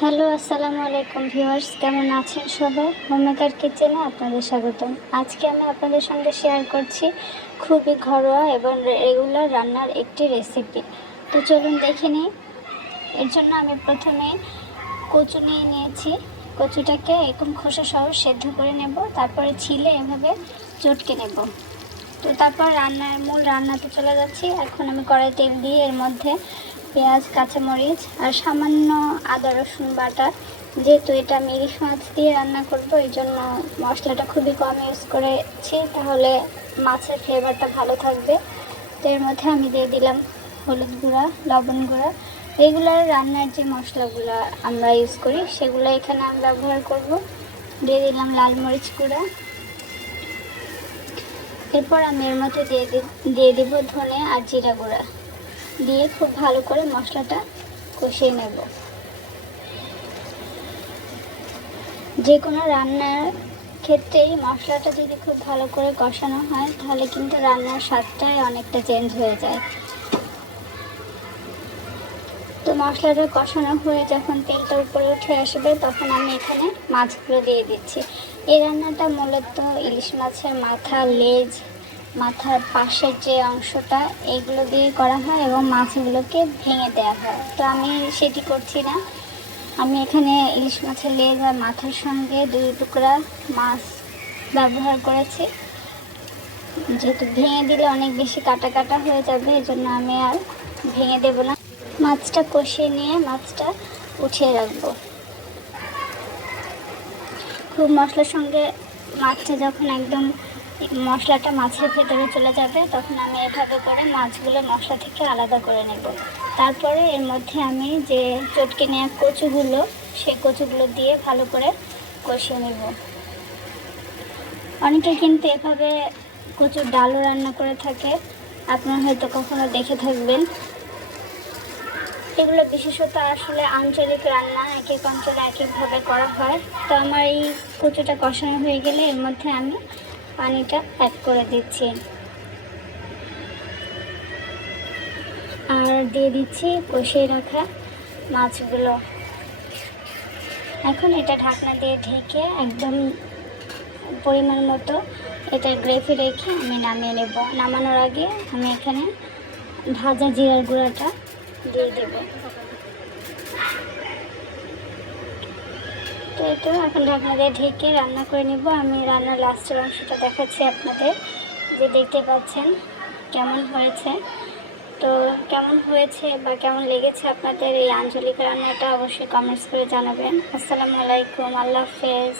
Hello, আসসালামু আলাইকুম viewers, কেমন আছেন সবাই? হোমমেকার কিচেনে আপনাদের স্বাগতম। আজকে আমি আপনাদের সঙ্গে শেয়ার করছি খুবই ঘরোয়া এবং রেগুলার রান্নার একটি রেসিপি। তো চলুন দেখে নিই। এর জন্য আমি প্রথমে কচু নিয়ে নিয়েছি। কচুটাকে এরকম খোসা সহ সেদ্ধ করে নেব, তারপরে ছিলে এভাবে চটকে নেব। তো তারপর রান্নার মূল রান্নাতে চলে যাচ্ছি। এখন আমি কড়াই তেল দিয়ে এর মধ্যে পেঁয়াজ, কাঁচামরিচ আর সামান্য আদা, রসুন বাটা। যেহেতু এটা আমি মাছ দিয়ে রান্না করব, এই জন্য মশলাটা খুবই কম ইউজ করেছি। তাহলে মাছের ফ্লেভারটা ভালো থাকবে। তো এর মধ্যে আমি দিয়ে দিলাম হলুদ গুঁড়া, লবণ গুঁড়া। রেগুলার রান্নার যে মশলাগুলো আমরা ইউজ করি, সেগুলো এখানে আমি ব্যবহার করব। দিয়ে দিলাম লাল মরিচ গুঁড়া। এরপর আমি এর মধ্যে দিয়ে দিয়ে দিব ধনে আর জিরা গুঁড়া। দিয়ে খুব ভালো করে মশলাটা কষিয়ে নেব। যে কোনো রান্নার ক্ষেত্রেই মশলাটা যদি খুব ভালো করে কষানো হয়, তাহলে কিন্তু রান্নার স্বাদটাই অনেকটা চেঞ্জ হয়ে যায়। তো মশলাটা কষানো হয়ে যখন তেলটা উপরে উঠে আসবে, তখন আমি এখানে মাছগুলো দিয়ে দিচ্ছি। এই রান্নাটা মূলত ইলিশ মাছের মাথা, লেজ মাথার পাশের যে অংশটা এগুলো দিয়ে করা হয় এবং মাছগুলোকে ভেঙে দেওয়া হয়। তো আমি সেটি করছি না। আমি এখানে ইলিশ মাছের লেজ আর মাথার সঙ্গে দুই টুকরা মাছ ব্যবহার করেছি। যেহেতু ভেঙে দিলে অনেক বেশি কাটা কাটা হয়ে যাবে এই জন্য আমি আর ভেঙে দেবো না। মাছটা কষিয়ে নিয়ে মাছটা উঠিয়ে রাখব। খুব মশলার সঙ্গে মাছটা যখন একদম মশলাটা মাছের ভেতরে চলে যাবে, তখন আমি এভাবে করে মাছগুলো মশলা থেকে আলাদা করে নেব। তারপরে এর মধ্যে আমি যে চটকে নেওয়া কচুগুলো সেই কচুগুলো দিয়ে ভালো করে কষিয়ে নেব। অনেকে কিন্তু এভাবে কচুর ডালও রান্না করে থাকে, আপনারা হয়তো কখনো দেখে থাকবেন। এগুলো বিশেষত আসলে আঞ্চলিক রান্না, এক এক অঞ্চলে এক একভাবে করা হয়। তো আমার এই কচুটা কষানো হয়ে গেলে এর মধ্যে আমি পানিটা অ্যাড করে দিচ্ছি। আর দিয়ে দিচ্ছি কষিয়ে রাখা মাছগুলো। এখন এটা ঢাকনা দিয়ে ঢেকে একদম পরিমাণ মতো এটা গ্রেভি রেখে আমি নামিয়ে নেব। নামানোর আগে আমি এখানে ভাজা জিরার গুঁড়াটা দিয়ে দেব। তো এই তো, এখন ঢাকনা দিয়ে ঢেকে রান্না করে নিব। আমি রান্নার লাস্টের অংশটা দেখাচ্ছি আপনাদের, যে দেখতে পাচ্ছেন কেমন হয়েছে। তো কেমন হয়েছে বা কেমন লেগেছে আপনাদের এই আঞ্চলিক রান্নাটা অবশ্যই কমেন্টস করে জানাবেন। আসসালামু আলাইকুম, আল্লাহ হাফেজ।